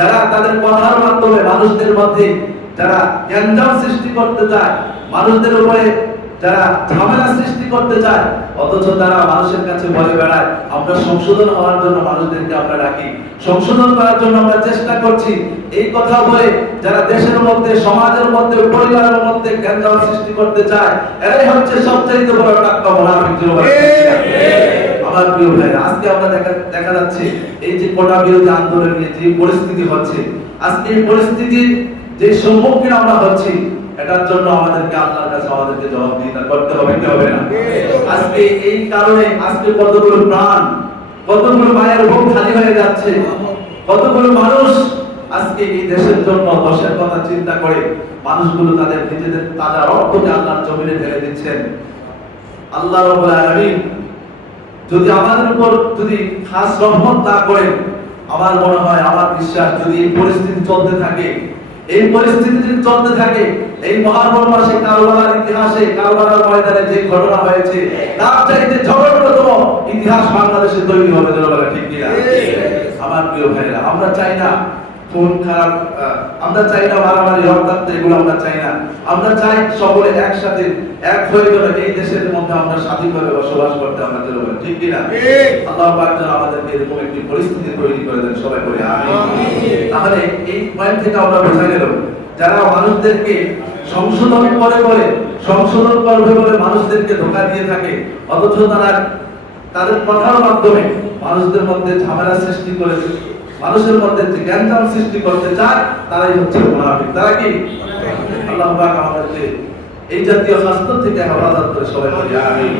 যারা তাদের কথার মাধ্যমে মানুষদের মধ্যে যারা গ্যাঞ্জাম সৃষ্টি করতে চায়, মানুষদের উপরে যারা ঝামেলা সৃষ্টি করতে চায়, অথচ তারা মানুষের কাছে বলে বেড়ায় আমরা সংশোধন হওয়ার জন্য মানুষদেরকে আমরা ডাকি, সংশোধন করার জন্য আমরা চেষ্টা করছি। এই কথা বলে যারা দেশের মধ্যে, সমাজের মধ্যে, পরিবারের মধ্যে গ্যাঞ্জাম সৃষ্টি করতে চায়, এরাই হচ্ছে সবচেয়ে বড় টাটকা মুনাফিক। আমার প্রিয় ভাই, আজকে আমরা দেখা যাচ্ছে এই যে কোটা বিরোধী আন্দোলন নিয়ে যে পরিস্থিতি হচ্ছে, আজকে এই পরিস্থিতির যে সম্মুখীন আমরা হচ্ছি, এটার জন্য আমাদেরকে আল্লাহর কাছে আমাদেরকে জবাবদিহিতা করতে হবে কি হবে না? আজকে এই কারণে আজকে কতগুলো প্রাণ, কতগুলো মায়ের বুক খালি হয়ে যাচ্ছে, কতগুলো মানুষ আজকে এই দেশের জন্য দেশের কথা চিন্তা করে মানুষগুলো তাদের নিজেদের তাজা রক্তকে আল্লাহর জমিনে ঢেলে দিচ্ছেন। আল্লাহ রাব্বুল আলামিন যদি আমাদের উপর যদি খাস রহমত না করেন, আমার মনে হয়, আমার বিশ্বাস, যদি এই পরিস্থিতি চলতে থাকে, এই পরিস্থিতি যদি চলতে থাকে, এই মহারম মাসে কারবালার ইতিহাসে, কারবালার ময়দানে যে ঘটনা হয়েছে, তার চাইতে জঘন্যতম ইতিহাস বাংলাদেশে তৈরি হবে। ঠিক কিনা? আমার প্রিয় ভাইরা, আমরা চাই না খুন খারাপ, আমরা চাই না মারামারি, রক্তাক্ত, এগুলো আমরা চাই না। আমরা চাই সকলে একসাথে এক হয়ে গেলে এই দেশের মধ্যে আমরা স্বাধীনভাবে বসবাস করতে আমরা চলব। ঠিক কিনা? আল্লাহ পাক যেন আমাদেরকে এরকম একটি পরিস্থিতি তৈরি করে দেন, সবাই বলি আমিন। তাহলে এই পয়েন্ট থেকে আমরা বোঝা গেল, যারা মানুষদেরকে সংশোধন করবে বলে মানুষদেরকে ধোঁকা দিয়ে থাকে, অথচ তারা তাদের কথার মাধ্যমে মানুষদের মধ্যে ঝামেলা সৃষ্টি করে, মানুষের মধ্যে যে গ্যাঞ্জাম সৃষ্টি করতে চায়, তারাই হচ্ছে মুনাফিক। তারা কি? আল্লাহ পাক আমাদেরকে এই জাতীয় শাস্ত্র থেকে হেফাজত করে, সবাই বলি আমিন।